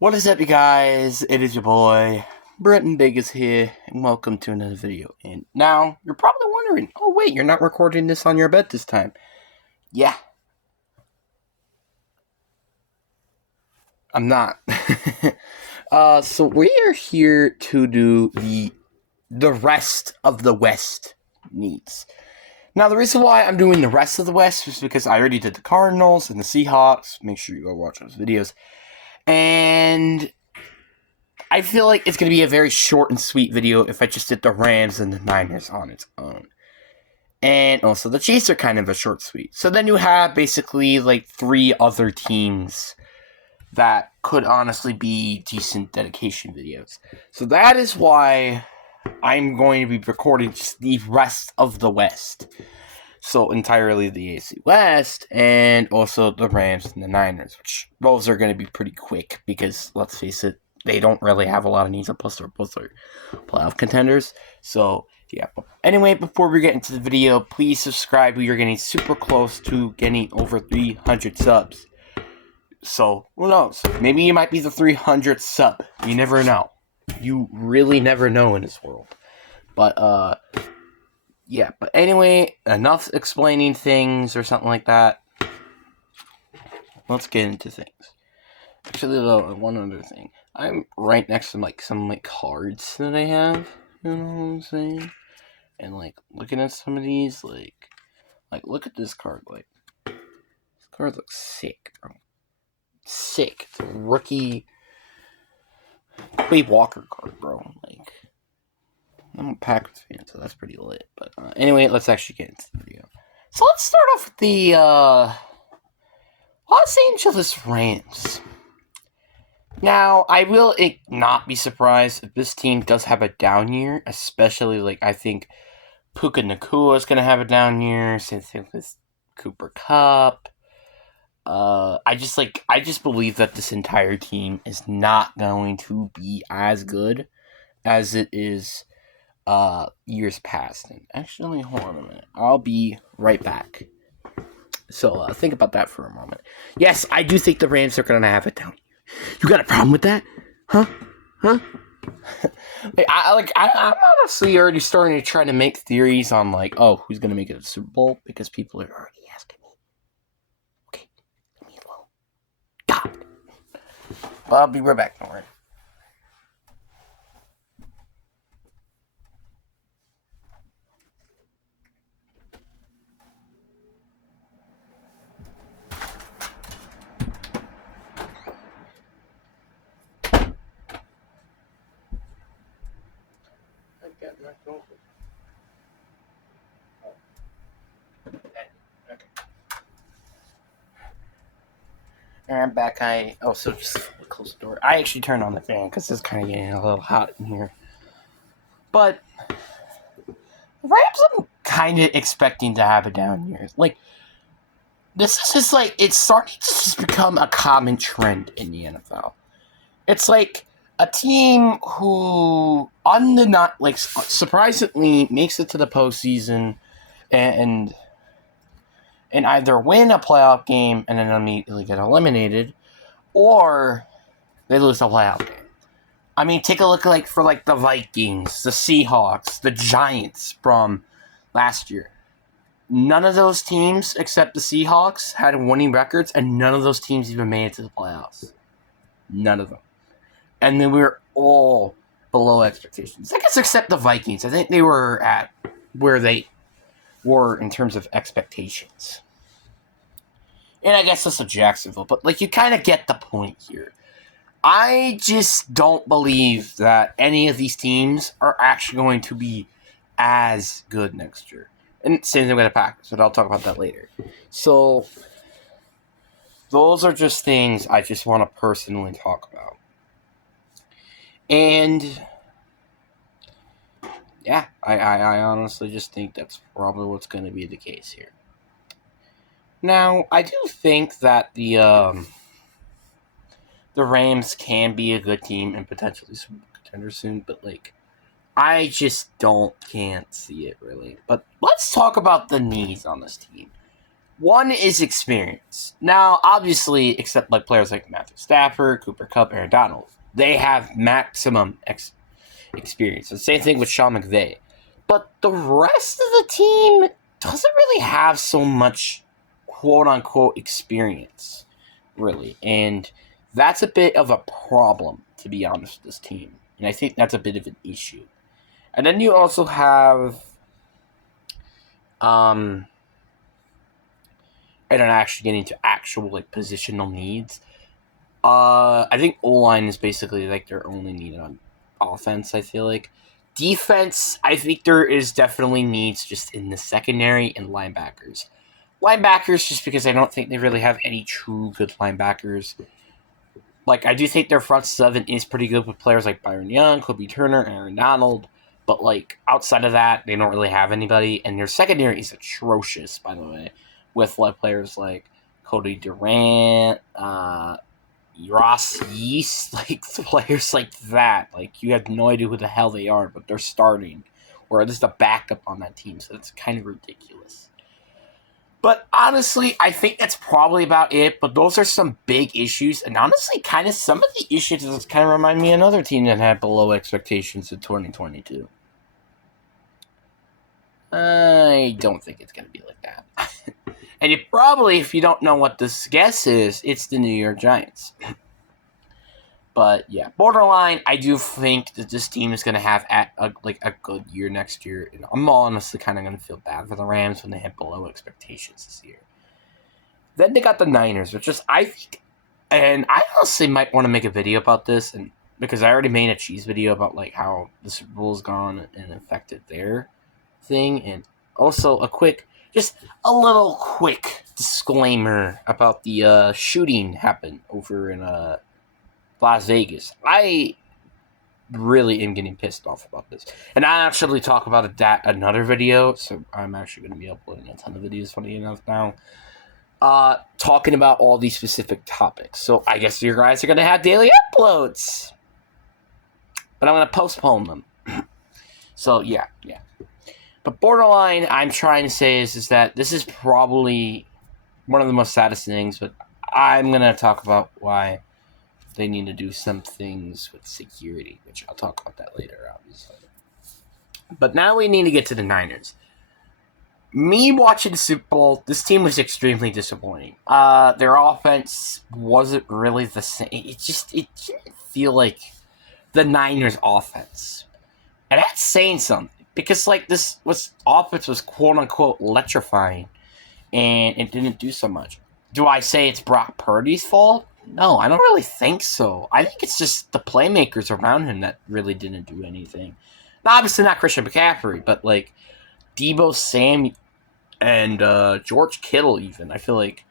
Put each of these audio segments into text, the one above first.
What is up, you guys? It is your boy, Brenton Big is here, and welcome to another video. And now, you're probably wondering, oh wait, you're not recording this on your bed this time. Yeah, I'm not. So we are here to do the rest of the West needs. Now, the reason why I'm doing the rest of the West is because I already did the Cardinals and the Seahawks. Make sure you go watch those videos. And I feel like it's going to be a very short and sweet video if I just did the Rams and the Niners on its own. And also, the Chiefs are kind of a short sweet. So then you have basically like three other teams that could honestly be decent dedication videos. So that is why I'm going to be recording just the rest of the West. So entirely the AFC West and also the Rams and the Niners, which those are going to be pretty quick because, let's face it, they don't really have a lot of needs, plus they're playoff contenders. So, yeah. Anyway, before we get into the video, please subscribe. We are getting super close to getting over 300 subs. So, who knows? Maybe you might be the 300th sub. You never know. You really never know in this world. But, yeah. But anyway, enough explaining things or something like that. Let's get into things. Actually, though, one other thing. I'm right next to some cards that I have. You know what I'm saying? And looking at some of these, like look at this card. This card looks sick, bro. Sick. It's a rookie Wade Walker card, bro. I'm a Packers fan, so that's pretty lit. But anyway, let's actually get into the video. So let's start off with the Los Angeles Rams. Now, I will not be surprised if this team does have a down year, especially, I think Puka Nacua is going to have a down year, same thing with Cooper Kupp. I just believe that this entire team is not going to be as good as it is years past. And actually, hold on a minute. I'll be right back. So, think about that for a moment. Yes, I do think the Rams are going to have a down year. You got a problem with that? Huh? I'm honestly already starting to try to make theories on who's gonna make it to the Super Bowl because people are already asking me. Okay, leave me alone. God. Well, I'll be right back. Don't worry. And I'm back. So just close the door. I actually turned on the fan because it's kind of getting a little hot in here. But Rams, I'm kind of expecting to have a down year. This is just it's starting to just become a common trend in the NFL. It's like a team who surprisingly makes it to the postseason and either win a playoff game and then immediately get eliminated, or they lose the playoff game. I mean, take a look for the Vikings, the Seahawks, the Giants from last year. None of those teams, except the Seahawks, had winning records, and none of those teams even made it to the playoffs. None of them. And then we were all below expectations. I guess except the Vikings. I think they were at where they were in terms of expectations. And I guess that's a Jacksonville. But, you kind of get the point here. I just don't believe that any of these teams are actually going to be as good next year. And same thing with the Packers, but I'll talk about that later. So, those are just things I just want to personally talk about. And, yeah, I honestly just think that's probably what's going to be the case here. Now, I do think that the Rams can be a good team and potentially some contender soon, but I just can't see it really. But let's talk about the needs on this team. One is experience. Now, obviously, except like players like Matthew Stafford, Cooper Kupp, Aaron Donald, they have maximum experience. The same thing with Sean McVay. But the rest of the team doesn't really have so much quote unquote experience, really. And that's a bit of a problem, to be honest, with this team. And I think that's a bit of an issue. And then you also have and I'm actually getting to actual like positional needs. I think O-line is basically like their only need on offense, I feel like. Defense, I think there is definitely needs just in the secondary and linebackers. Linebackers, just because I don't think they really have any true good linebackers. Like, I do think their front seven is pretty good with players like Byron Young, Kobe Turner, Aaron Donald. But, like, outside of that, they don't really have anybody. And their secondary is atrocious, by the way, with like players like Cody Durant, Ross Yeast, like players like that. Like, you have no idea who the hell they are, but they're starting. Or just a backup on that team, so it's kind of ridiculous. But honestly, I think that's probably about it. But those are some big issues. And honestly, kind of some of the issues that kind of remind me of another team that had below expectations in 2022. I don't think it's going to be like that. And you probably, if you don't know what this guess is, it's the New York Giants. But yeah, borderline, I do think that this team is going to have a good year next year. And I'm honestly kind of going to feel bad for the Rams when they hit below expectations this year. Then they got the Niners, which is, I think, and I honestly might want to make a video about this, and because I already made a cheese video about like how the Super Bowl's gone and affected their thing, and also just a little quick disclaimer about the shooting happened over in Las Vegas. I really am getting pissed off about this. And I actually talk about that another video, so I'm actually going to be uploading a ton of videos, funny enough, now. Talking about all these specific topics. So I guess you guys are going to have daily uploads. But I'm going to postpone them. So, yeah. But borderline, I'm trying to say is that this is probably one of the most saddest things, but I'm going to talk about why they need to do some things with security, which I'll talk about that later, obviously. But now we need to get to the Niners. Me watching the Super Bowl, this team was extremely disappointing. Their offense wasn't really the same. It didn't feel like the Niners' offense. And that's saying something. Because, like, offense was quote-unquote electrifying, and it didn't do so much. Do I say it's Brock Purdy's fault? No, I don't really think so. I think it's just the playmakers around him that really didn't do anything. Now, obviously not Christian McCaffrey, but, like, Deebo Samuel and George Kittle even, I feel like,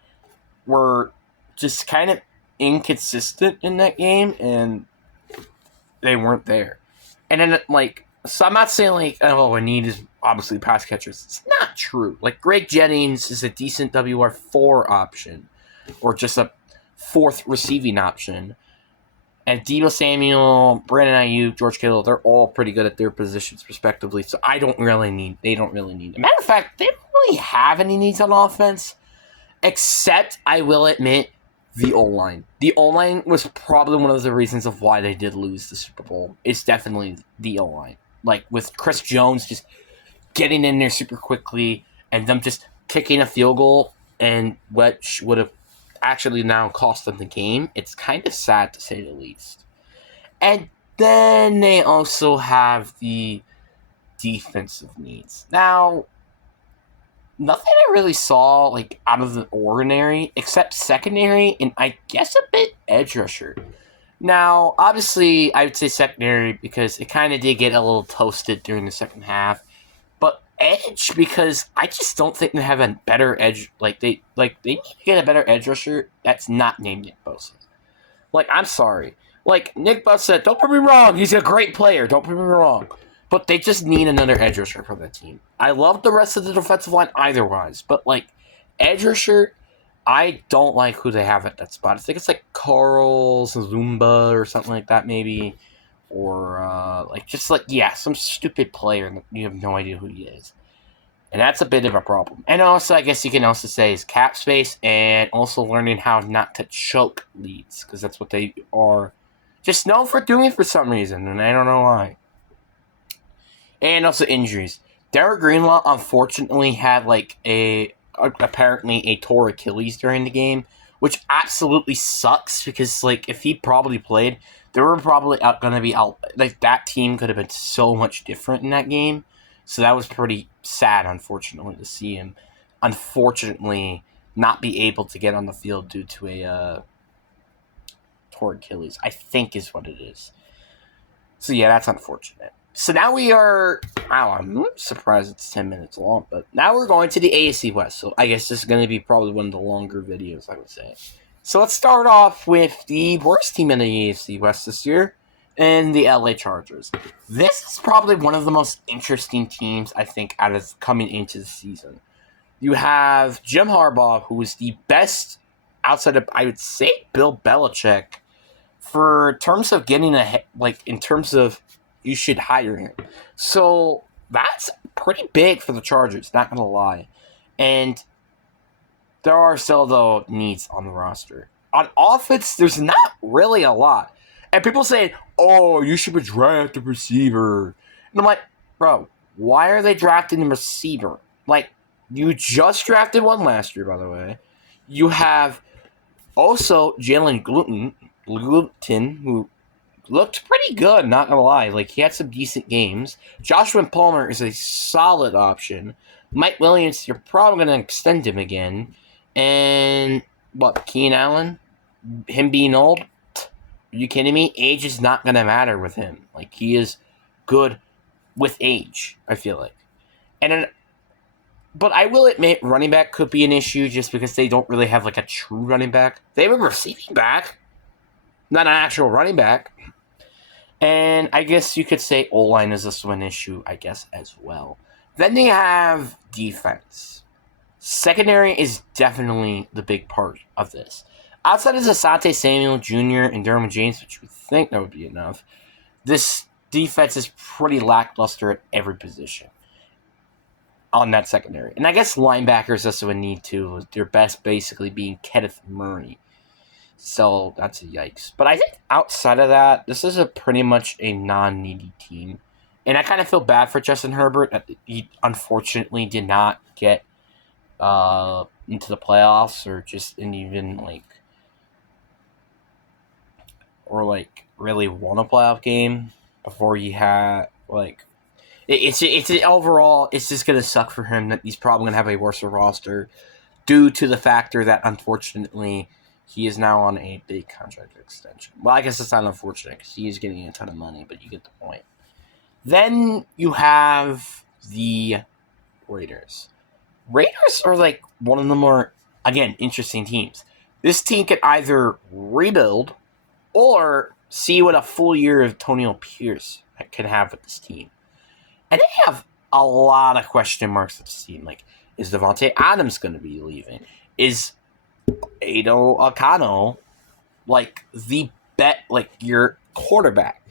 were just kind of inconsistent in that game, and they weren't there. And then, like, so I'm not saying, like, oh, I need is obviously pass catchers. It's not true. Like, Greg Jennings is a decent WR4 option, or just a fourth receiving option. And Deebo Samuel, Brandon Ayuk, George Kittle, they're all pretty good at their positions, respectively. So they don't really need. As a matter of fact, they don't really have any needs on offense, except, I will admit, the O-line. The O-line was probably one of the reasons of why they did lose the Super Bowl. It's definitely the O-line. Like, with Chris Jones just getting in there super quickly and them just kicking a field goal, and which would have actually now cost them the game. It's kind of sad, to say the least. And then they also have the defensive needs. Now, nothing I really saw, like, out of the ordinary, except secondary, and I guess a bit edge rusher. Now, obviously, I would say secondary because it kind of did get a little toasted during the second half. But edge, because I just don't think they have a better edge. They need to get a better edge rusher that's not named Nick Bosa. Like, I'm sorry. Like, Nick Bosa, don't put me wrong, he's a great player, don't put me wrong. But they just need another edge rusher for that team. I love the rest of the defensive line either-wise, but, like, edge rusher, I don't like who they have at that spot. I think it's like Carl Zumba or something like that, maybe. Or, some stupid player and you have no idea who he is. And that's a bit of a problem. And also, I guess you can also say is cap space and also learning how not to choke leads, because that's what they are just known for doing for some reason, and I don't know why. And also injuries. Derek Greenlaw unfortunately had apparently a tore Achilles during the game, which absolutely sucks because if he probably played, they were probably going to be out. That team could have been so much different in that game. So that was pretty sad, unfortunately, to see him, unfortunately, not be able to get on the field due to a tore Achilles, I think is what it is. So yeah, that's unfortunate. So now we are, I'm surprised it's 10 minutes long, but now we're going to the AFC West. So I guess this is going to be probably one of the longer videos, I would say. So let's start off with the worst team in the AFC West this year, and the LA Chargers. This is probably one of the most interesting teams, I think, out of coming into the season. You have Jim Harbaugh, who is the best outside of, I would say, Bill Belichick, for terms of getting in terms of you should hire him. So that's pretty big for the Chargers, not going to lie. And there are still, though, needs on the roster. On offense, there's not really a lot. And people say, oh, you should draft a receiver. And I'm like, bro, why are they drafting a receiver? You just drafted one last year, by the way. You have also Jalen Gluton, who looked pretty good, not going to lie. He had some decent games. Joshua Palmer is a solid option. Mike Williams, you're probably going to extend him again. And, Keenan Allen? Him being old? Are you kidding me? Age is not going to matter with him. He is good with age, I feel like. But I will admit, running back could be an issue just because they don't really have, a true running back. They have a receiving back, not an actual running back. And I guess you could say O-line is also an issue, I guess, as well. Then they have defense. Secondary is definitely the big part of this. Outside of Asante Samuel Jr. and Derwin James, which we think that would be enough, this defense is pretty lackluster at every position on that secondary. And I guess linebackers also a need too, with their best basically being Kenneth Murray. So that's a yikes. But I think outside of that, this is pretty much a non-needy team. And I kind of feel bad for Justin Herbert. He unfortunately did not get into the playoffs or just really won a playoff game before he had it's overall it's just gonna suck for him that he's probably gonna have a worse roster due to the factor that unfortunately he is now on a big contract extension. Well, I guess it's not unfortunate because he is getting a ton of money, but you get the point. Then you have the Raiders. Raiders are one of the more, again, interesting teams. This team could either rebuild or see what a full year of Antonio Pierce can have with this team. And they have a lot of question marks with this team. Is Devontae Adams going to be leaving? Is Aidan O'Connell the your quarterback?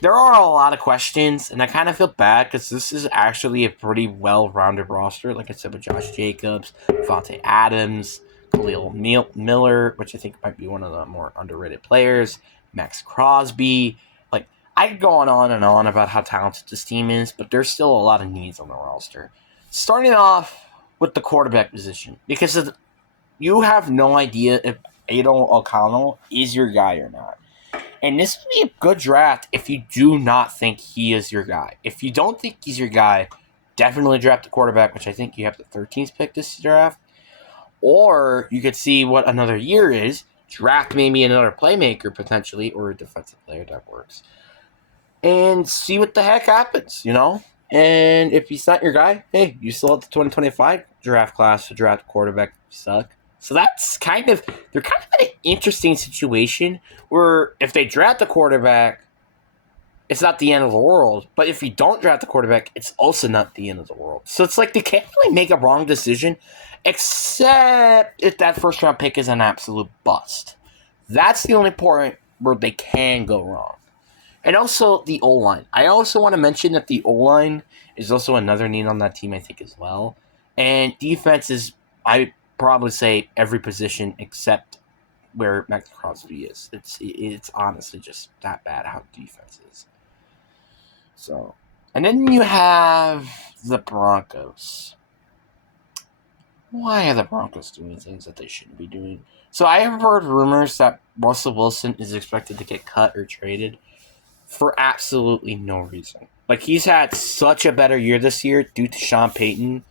There are a lot of questions, and I kind of feel bad because this is actually a pretty well-rounded roster. Like I said, with Josh Jacobs, Devontae Adams, Khalil Miller, which I think might be one of the more underrated players, Max Crosby. I could go on and on about how talented this team is, but there's still a lot of needs on the roster. Starting off with the quarterback position, because you have no idea if Aidan O'Connell is your guy or not. And this would be a good draft if you do not think he is your guy. If you don't think he's your guy, definitely draft a quarterback, which I think you have the 13th pick this draft. Or you could see what another year is, draft maybe another playmaker potentially, or a defensive player that works. And see what the heck happens, And if he's not your guy, hey, you still have the 2025 draft class to draft a quarterback if you suck. So that's they're kind of in an interesting situation where if they draft a quarterback, it's not the end of the world. But if you don't draft a quarterback, it's also not the end of the world. So it's they can't really make a wrong decision, except if that first round pick is an absolute bust. That's the only point where they can go wrong. And also the O-line. I also want to mention that the O-line is also another need on that team, I think, as well. And defense is, I probably say, every position except where Max Crosby is. It's honestly just that bad how defense is. So, and then you have the Broncos. Why are the Broncos doing things that they shouldn't be doing? So I have heard rumors that Russell Wilson is expected to get cut or traded for absolutely no reason. Like, he's had such a better year this year due to Sean Payton,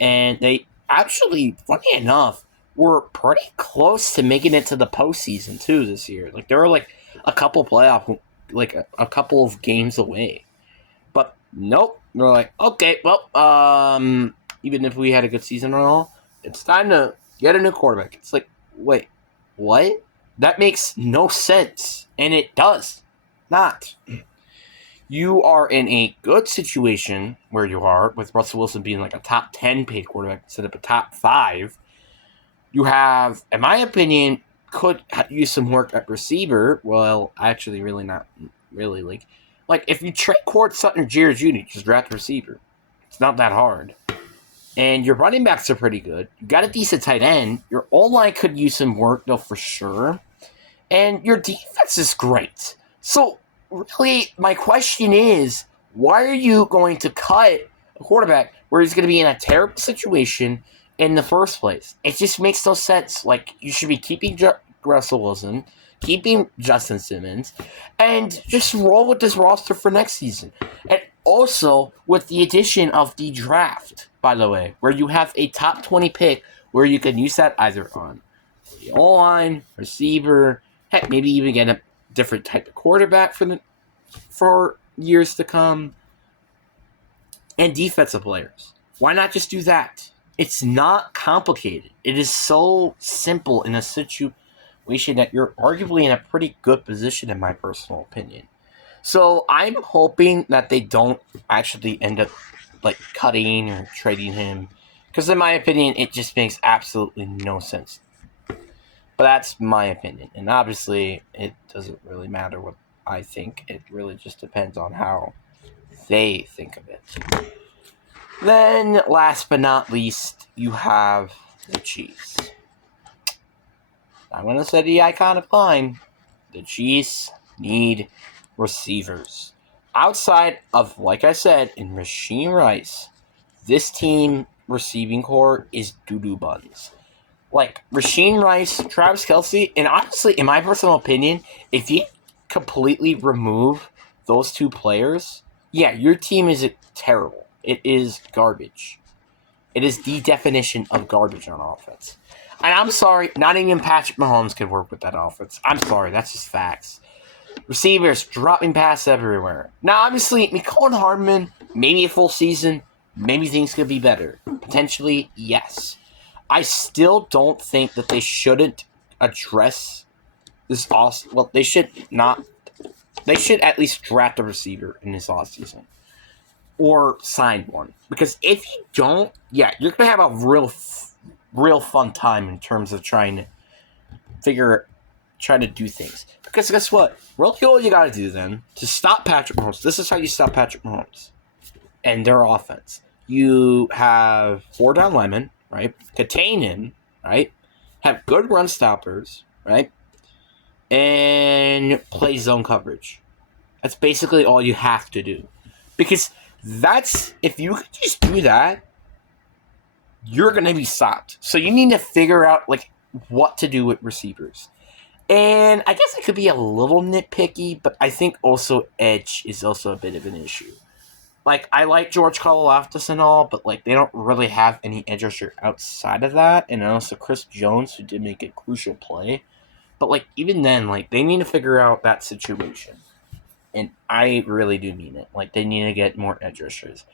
and they actually, funny enough, were pretty close to making it to the postseason too this year. Like, there were like a couple playoff, like a couple of games away, but nope. They're like, okay, well, even if we had a good season and all, it's time to get a new quarterback. It's like, wait, what? That makes no sense, and it does not. You are in a good situation where you are, with Russell Wilson being like a top 10 paid quarterback instead of a top 5. You have, in my opinion, could use some work at receiver. Well, actually, really not really. Like if you trade Court Sutton or Jerry Jeudy, just draft a receiver. It's not that hard. And your running backs are pretty good. You got a decent tight end. Your O-line could use some work, though, for sure. And your defense is great. So, really, my question is, why are you going to cut a quarterback where he's going to be in a terrible situation in the first place? It just makes no sense. Like, you should be keeping Russell Wilson, keeping Justin Simmons, and just roll with this roster for next season. And also, with the addition of the draft, by the way, where you have a top 20 pick where you can use that either on the O-line, receiver, heck, maybe even get a different type of quarterback for years to come, and defensive players. Why not just do that? It's not complicated. It is so simple in a situation that you're arguably in a pretty good position, in my personal opinion. So I'm hoping that they don't actually end up like cutting or trading him, because in my opinion, it just makes absolutely no sense. But that's my opinion, and obviously, it doesn't really matter what I think. It really just depends on how they think of it. Then, last but not least, you have the Chiefs. I'm going to say the iconic line. The Chiefs need receivers. Outside of, like I said, in Rasheen Rice, this team receiving core is doo-doo buns. Like, Rasheen Rice, Travis Kelce, and honestly, in my personal opinion, if you completely remove those two players, yeah, your team is terrible. It is garbage. It is the definition of garbage on offense. And I'm sorry, not even Patrick Mahomes could work with that offense. I'm sorry, that's just facts. Receivers dropping passes everywhere. Now, obviously, Mecole Hardman, maybe a full season, maybe things could be better. Potentially, yes. I still don't think that they shouldn't address this awesome. Well, they should not. They should at least draft a receiver in this offseason or sign one. Because if you don't, yeah, you're gonna have a real fun time in terms of trying to do things. Because guess what? Really, all you gotta do then to stop Patrick Mahomes. This is how you stop Patrick Mahomes and their offense. You have 4 down linemen, right? Contain him, right? Have good run stoppers, right? And play zone coverage. That's basically all you have to do. Because if you could just do that, you're going to be stopped. So you need to figure out, like, what to do with receivers. And I guess it could be a little nitpicky, but I think also edge is also a bit of an issue. Like, I like George Karlaftis and all, but, like, they don't really have any edge rusher outside of that. And also Chris Jones, who did make a crucial play. But, like, even then, like, they need to figure out that situation. And I really do mean it. Like, they need to get more edge rushers.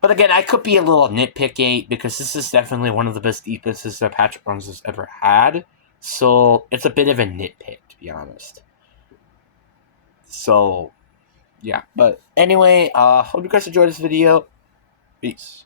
But again, I could be a little nitpicky because this is definitely one of the best defenses that Patrick Mahomes has ever had. So, it's a bit of a nitpick, to be honest. So, yeah. But anyway, hope you guys enjoyed this video. Peace.